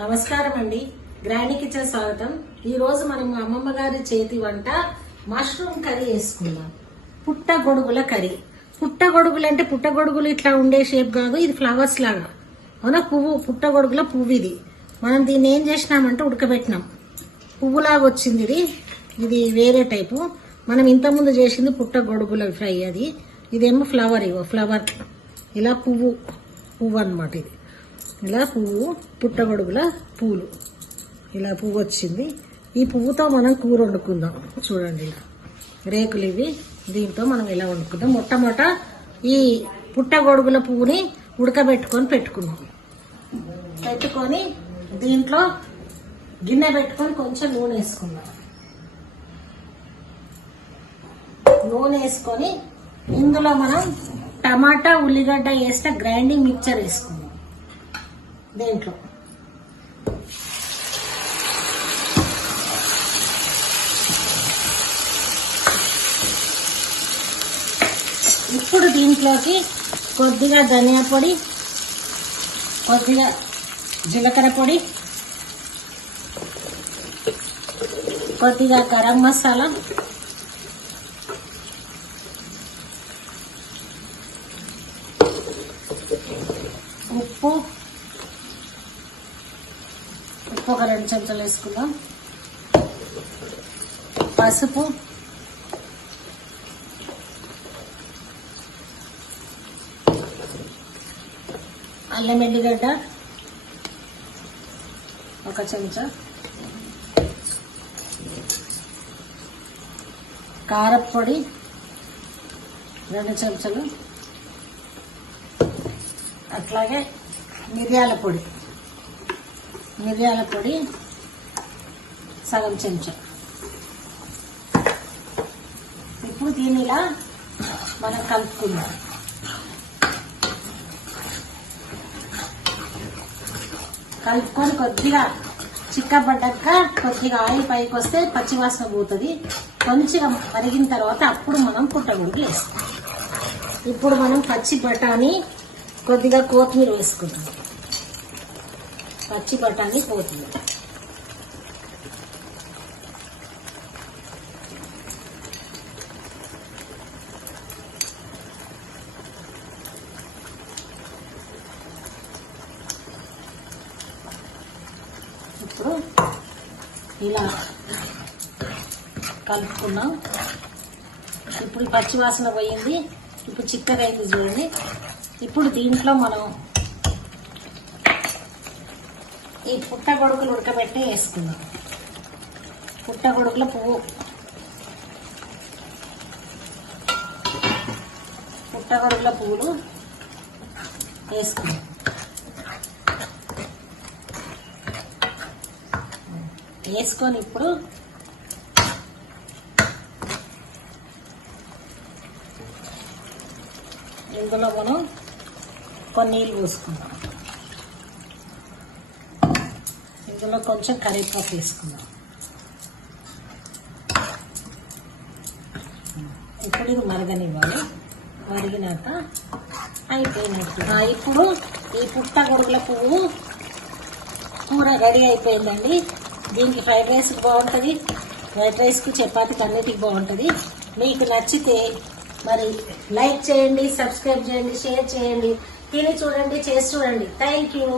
నమస్కారం అండి. Grand kitchen స్వాగతం. ఈ రోజు మనం మా అమ్మమ్మ గారి చేతి వంట మష్రూమ్ కర్రీ వేసుకుందాం. పుట్టగొడుగుల కర్రీ. పుట్టగొడుగులు అంటే పుట్టగొడుగులు ఇట్లా ఉండే షేప్ కాదు, ఇది ఫ్లవర్స్ లాగా మన పువ్వు. పుట్టగొడుగుల పువ్వు ఇది. మనం దీన్ని ఏం చేసినామంటే ఉడకబెట్టినాం, పువ్వులాగా వచ్చింది ఇది. ఇది వేరే టైపు. మనం ఇంతకుముందు చేసింది పుట్టగొడుగుల ఫ్రై, అది. ఇదేమో ఫ్లవర్. ఫ్లవర్ ఇలా పువ్వు అన్నమాట. ఇది ఇలా పువ్వు, పుట్టగొడుగుల పువ్వులు. ఇలా పువ్వు వచ్చింది. ఈ పువ్వుతో మనం కూర వండుకుందాం. చూడండి, ఇలా రేకులు ఇవి. దీంతో మనం ఇలా వండుకుందాం. మొట్టమొదట ఈ పుట్టగొడుగుల పువ్వుని ఉడకబెట్టుకొని పెట్టుకొని దీంట్లో గిన్నె పెట్టుకొని కొంచెం నూనె వేసుకుందాం. నూనె వేసుకొని ఇందులో మనం టమాటా, ఉల్లిగడ్డ వేస్తే గ్రైండింగ్ మిక్చర్ వేసుకుందాం. దీంట్లో ఇప్పుడు దీంట్లోకి కొద్దిగా ధనియా పొడి, కొద్దిగా జీలకర్ర పొడి, కొద్దిగా గరం మసాలా, ఉప్పు ఒక 2 చెంచాలు వేసుకుందాం. పసుపు, అల్లం ఎల్లిగడ్డ 1 చెంచా, కారపొడి 2 చెంచాలు, అట్లాగే మిరియాల పొడి సగం చెంచా. ఇప్పుడు దీన్ని ఇలా మనం కలుపుకుందాం. కలుపుకొని కొద్దిగా చిక్కబడ్డాక కొద్దిగా ఆయిల్ పైకి వస్తే పచ్చివాసన పోతుంది. కొంచెం మరిగిన తర్వాత అప్పుడు మనం పుట్టగొడుగు వేస్తాం. ఇప్పుడు మనం పచ్చి బఠానీ, కొద్దిగా కొత్తిమీర వేసుకుందాం. పచ్చి బఠానీ, కొత్తిమీర. ఇప్పుడు ఇలా కలుపుకున్నాం. ఇప్పుడు పచ్చివాసన పోయింది. ఇప్పుడు చిక్కగా అయింది చూడండి. ఇప్పుడు దీంట్లో మనం ఈ పుట్టగొడుగులు ఉడకబెట్టి వేసుకుందాం. పుట్టగొడుగుల పువ్వులు వేసుకుందాం. వేసుకొని ఇప్పుడు ఇందులో మనం కొన్ని నీళ్ళు పోసుకుందాం. ఇందులో కొంచెం కరివేపాకు వేసుకుందాం. ఇప్పుడు ఇది మరగనివ్వాలి. మరిగినాక అయిపోయినట్టు. ఇప్పుడు ఈ పుట్టగొడుగుల పువ్వు కూర రెడీ అయిపోయిందండి. దీనికి ఫ్రైడ్ రైస్కి బాగుంటుంది, ఫ్రైడ్ రైస్కు, చపాతీకి, అన్నిటికి బాగుంటుంది. మీకు నచ్చితే మరి లైక్ చేయండి, సబ్స్క్రైబ్ చేయండి, షేర్ చేయండి, తిని చూడండి, చేసి చూడండి. Thank you.